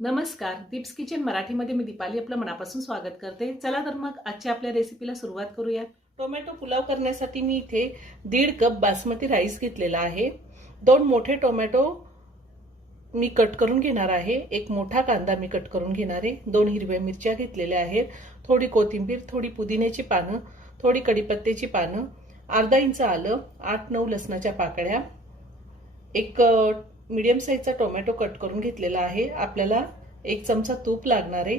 नमस्कार, दीप्स किचन मराठीमध्ये मी दीपाली आपलं मनापासून स्वागत करते। चला तर मग आजच्या आपल्या रेसिपीला सुरुवात करूया। टोमॅटो पुलाव करण्यासाठी मी इथे 1.5 कप बासमती राईस घेतलेला आहे। 2 मोठे टोमॅटो मी कट करून घेणार आहे। एक मोठा कांदा मी कट करून घेणार आहे। 2 हिरव्या मिरच्या घेतलेल्या आहेत। थोडी कोथिंबीर, थोडी पुदिन्याची पानं, थोडी कढीपत्त्याची पानं, अर्धा इंच आलं, 8-9 लसणाच्या पाकळ्या, एक मीडियम साइजचा टोमॅटो कट करून घेतलेला आहे। आपल्याला 1 चमचा तूप लागणार आहे,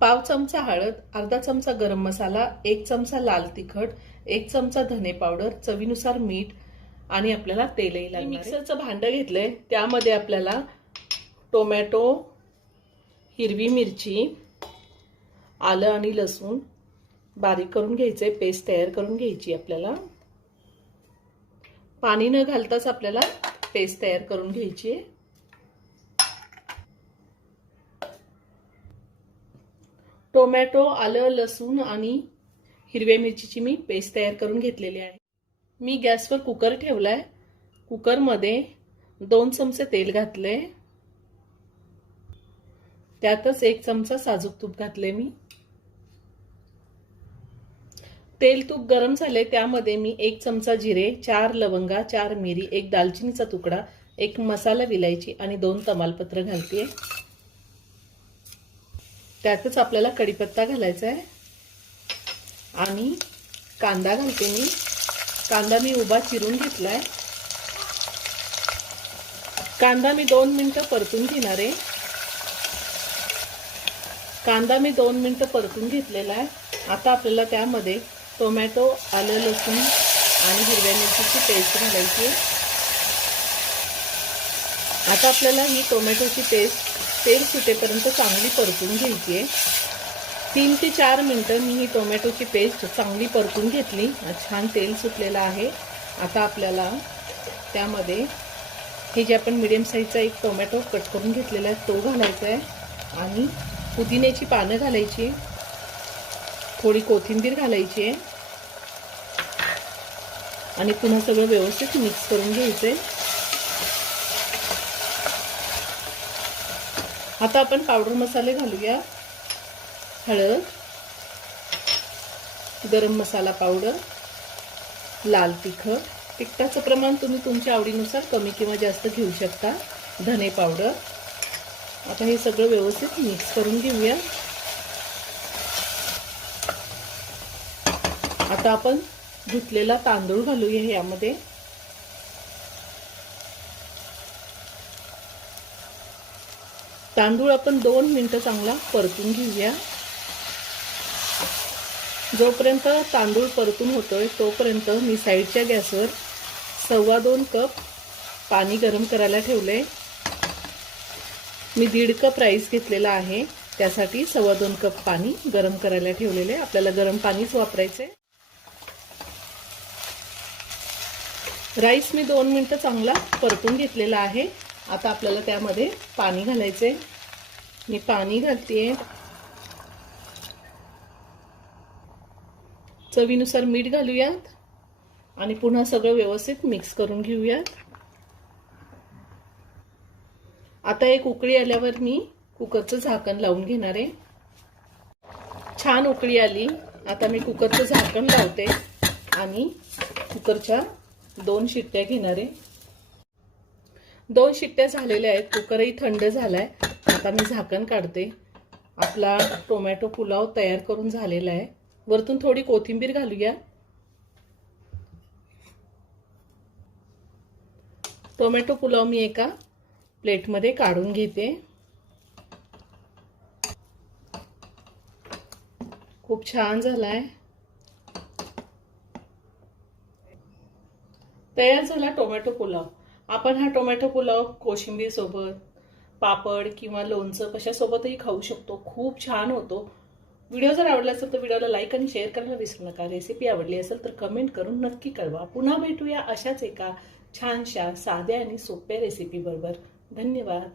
पाव चमचा हळद, अर्धा चमचा गरम मसाला, 1 चमचा लाल तिखट, 1 चमचा धने पावडर, चवीनुसार मीठ आणि आपल्याला तेलही लागणार आहे। मिक्सरचं भांडं घेतलंय, त्यामध्ये आपल्याला टोमॅटो, हिरवी मिरची, आलं आणि लसूण बारीक करून घ्यायचे, पेस्ट तयार करून घ्यायची। आपल्याला पाणी न घालताच आपल्याला पेस्ट तयार करून घ्यायची आहे। टोमॅटो, आलं, लसूण आणि हिरव्या मिरचीची मी पेस्ट तयार करून घेतलेली आहे। मी गॅसवर कुकर ठेवलाय। कुकरमध्ये 2 चमचे तेल घातले, त्यातच 1 चमचा साजूक तूप घातले मी। तेल तूप गरम झाले, त्यामध्ये मी 1 चमचा जिरे, 4 लवंगा, 4 मिरी, 1 दालचिनीचा तुकडा, 1 मसाला विलायची आणि 2 तमालपत्र घालते। त्यातच आपल्याला कढीपत्ता घालायचा आहे आणि कांदा घालते मी। कांदा मी उभा चिरून घेतलाय। कांदा मी 2 मिनिटं परतून घेणार आहे। कांदा मी 2 मिनिटं परतून घेतलेला आहे। आता आपल्याला त्यामध्ये टोमॅटो, आलं, लसूण आणि हिरव्या मिरचीची पेस्ट घालायची। आता आपल्याला ही टोमॅटोची पेस्ट तेल सुटेपर्यंत चांगली परतून घ्यायची आहे। 3 ते 4 मिनिटं मी ही टोमॅटोची पेस्ट चांगली परतून घेतली। छान तेल सुटलेलं आहे। आता आपल्याला त्यामध्ये हे जे आपण मीडियम साईजचा एक टोमॅटो कट करून घेतलेला आहे तो घालायचा आहे आणि पुदिन्याची पानं घालायची, थोडी कोथिंबीर घालायची आहे आणि पुन्हा सगळं व्यवस्थित मिक्स करून घ्यायचंय। आता आपण पावडर मसाले घालूया। हळद, गरम मसाला पावडर, लाल तिखट, तिखटाचं प्रमाण तुम्ही तुमच्या आवडीनुसार कमी किंवा जास्त घेऊ शकता, धने पावडर। आता हे सगळं व्यवस्थित मिक्स करून घेऊया। आता आपण धुतलेला तांदूळ घालूया यामध्ये। तांदूळ आपण 2 मिनिटं चांगला परतून घेऊया। जोपर्यंत तांदूळ परतून होतोय तोपर्यंत मी साईडच्या गॅसवर 2.25 कप पाणी गरम करायला ठेवले। मी 1.5 कप राईस घेतलेला आहे, त्यासाठी 2.25 कप पाणी गरम करायला ठेवलेले। आपल्याला गरम पाणीच वापरायचे। राईस मी 2 मिनिटं चांगला परतून घेतलेला आहे। आता आपल्याला त्यामध्ये पाणी घालायचे। मी पाणी घालते, चवीनुसार मीठ घालूयात आणि पुन्हा सगळं व्यवस्थित मिक्स करून घेऊयात। आता एक उकळी आल्यावर मी कुकरचं झाकण लावून घेणार आहे। छान उकळी आली, आता मी कुकरचं झाकण लावते आणि कुकरच्या 2 शिट्ट्या घेणार आहे। 2 शिट्ट्या झालेल्या आहेत, कुकरही थंड झालाय। आता मी झाकण काढते। आपला टोमॅटो पुलाव तयार करून झालेला आहे। वरतून थोडी कोथिंबीर घालूया। टोमॅटो पुलाव मी एका प्लेटमध्ये काढून घेते। खूप छान झालाय। तयार झाला टोमॅटो पुलाव। आपण हा टोमॅटो पुलाव कोशिंबीर सोबत, पापड किंवा लोणचं कशासोबतही खाऊ शकतो। खूप छान होतो। व्हिडिओ जर आवडला असेल तर व्हिडिओला लाईक आणि शेअर करायला विसरू नका। रेसिपी आवडली असेल तर कमेंट करून नक्की कळवा। पुन्हा भेटूया अशाच एका छानशा साध्या आणि सोप्या रेसिपी बरोबर। धन्यवाद।